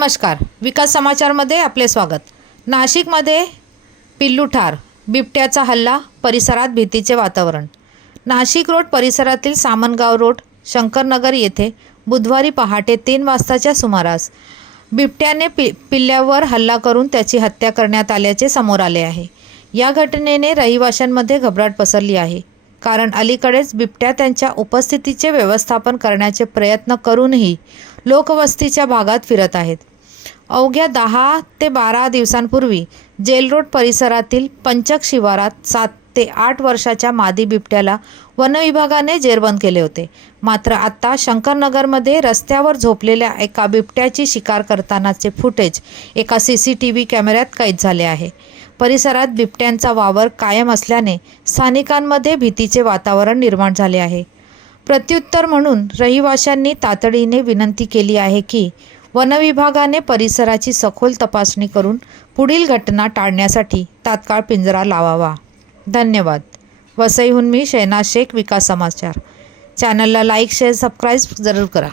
नमस्कार, विकास समाचारमध्ये आपले स्वागत। नाशिकमध्ये पिल्लू ठार, बिबट्याचा हल्ला, परिसरात भीतीचे वातावरण। नाशिक रोड परिसरातील सामनगाव रोड, शंकरनगर येथे बुधवारी पहाटे 3 वाजताच्या सुमारास बिबट्याने पिल्ल्यावर हल्ला करून त्याची हत्या करण्यात आल्याचे समोर आले आहे। या घटनेने रहिवाशांमध्ये घबराट पसरली आहे, कारण अलीकडेच बिबट्या त्यांच्या उपस्थितीचे व्यवस्थापन करण्याचे प्रयत्न करूनही लोकवस्तीच्या भागात फिरत आहेत। अवघ्या 10 ते 12 दिवसांपूर्वी जेल रोड परिसरातील पंचक शिवारात 7 ते 8 वर्षाच्या मादी बिबट्याला वनविभागाने जेरबंद केले होते। मात्र आता शंकरनगरमध्ये रस्त्यावर झोपलेल्या एका बिबट्याची शिकार करतानाचे फुटेज एका CCTV कॅमेऱ्यात कैद झाले आहे। परिसरात बिबट्यांचा वावर कायम असल्याने स्थानिकांमध्ये भीतीचे वातावरण निर्माण झाले आहे। प्रत्युत्तर म्हणून रहिवाशांनी तातडीने विनंती केली आहे की वनविभागाने परिसराची सखोल तपासणी करून पुढील घटना टाळण्यासाठी तात्काळ पिंजरा लावावा। धन्यवाद। वसईहून मी शहनाज शेख, विकास समाचार। चॅनलला लाईक, शेअर, सबस्क्राईब जरूर करा।